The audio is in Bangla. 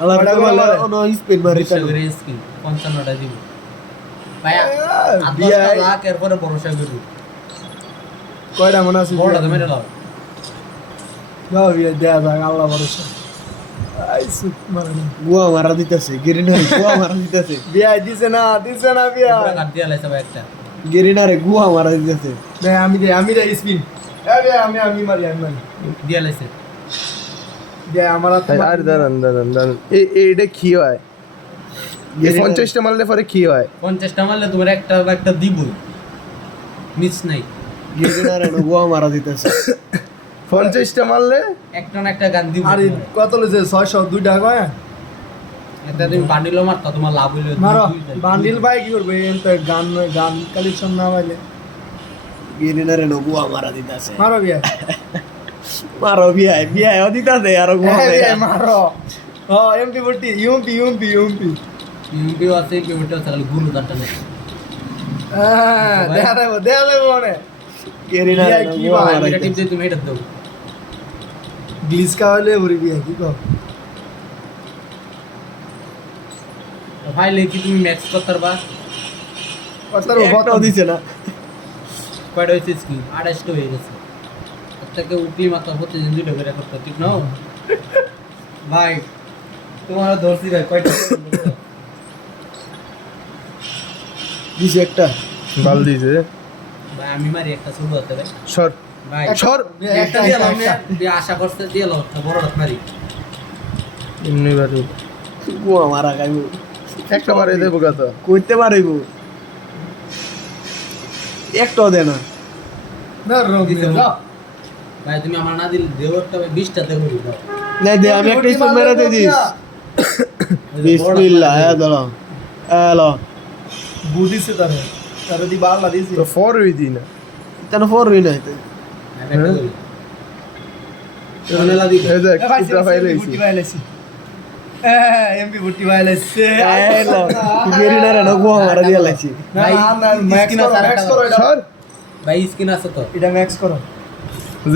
আল্লাহ বলে ওনো স্পিন মারি বিশ করে স্কিন 55টা দিব ভাইয়া বিয়া 10টা লাখ এরপরে ভরসা করি কয়টা মনে আছে বড়টা তো মেরে দাও দাও বিয়া দেয়া যাক আল্লাহ ভরসা আই সুত মারে না গুয়া মারা দিতেছে গিরিনারে গুয়া মারা দিতেছে বিয়া দিছে না বিয়া পুরো কাট দিয়া লাইছে ভাই একটা গিরিনারে গুয়া মারা দিতেছে ভাই আমি দে স্পিন এ রে আমি মারি দিয়া লাইছে দে আমার আর দাঁড়ান এইটা কি হয় এই 50টা মারলে পরে কি হয় 50টা মারলে তোমার একটা দিব মিস নাই গিরিনারে গুয়া মারা দিতেছে 50টা মারলে একটা না একটা গান দিব আরে কত লইছে 600 2 টাকা হ্যাঁ একটা তুমি বান্ডিলও মারতা তোমার লাভ হইলো মারো বান্ডিল ভাই কি করবে এত গান কালেকশন না হইলে গিরিনারে গুয়া মারা দিতেছে মারো বিয়া ও দিতেছে আর গুয়া মারো ও এমপি বটি ইউএমপি ইউপি আছে কিউটো চালু গুলো দাঁড়টা নেই দেখা দেবো মানে গিরিনারে কি গুয়া ভাই মারা এটা টিপ দিতেছে দিয়ে তুমি এটা দাও গ্লিচ খাওয়ালে ভরি বিয়া কি কও ভাই লেকি তুমি ম্যাক্স করতে পারবা কতর বত দিছে না কয়টা হইছে স্কিল 28টা হয়ে গেছে প্রত্যেককে উকি মাত্রা প্রতিদিন দুটো করে করতে ঠিক না ভাই তোমার ধরছি ভাই কয়টা দিছে একটা বাল দিছে ভাই আমি মারি একটা ছোট হতে ভাই সর ভাই সর একটা দিলাম না দিয়ে আশা করতে দিলাম বড় হাত মারি এমনি বারু গুয়া মারা খাইবো একটা বারে দেবো কথা কইতে পারিব একটাও দে না ভাই তুমি আমার না দিলে দেও একটা 20টাতে করি দাও না দে আমি একটা স্পুন মেরে দে দিস বিসমিল্লাহ এ দাও এলো বুদিছে তারে দি বাল দিছি তো ফর হই দি না তেন ফোর হই নাই তে তোরনেলা দি এই দেখ কুটরা ফাইলাইছি এমপি বুটি ভাইলাইছে এলো গেরিনারে না গুয়া মারা দিয়া লাইছি ভাই ম্যাক্স করো সর ভাই স্কিন আছে তো এটা ম্যাক্স করো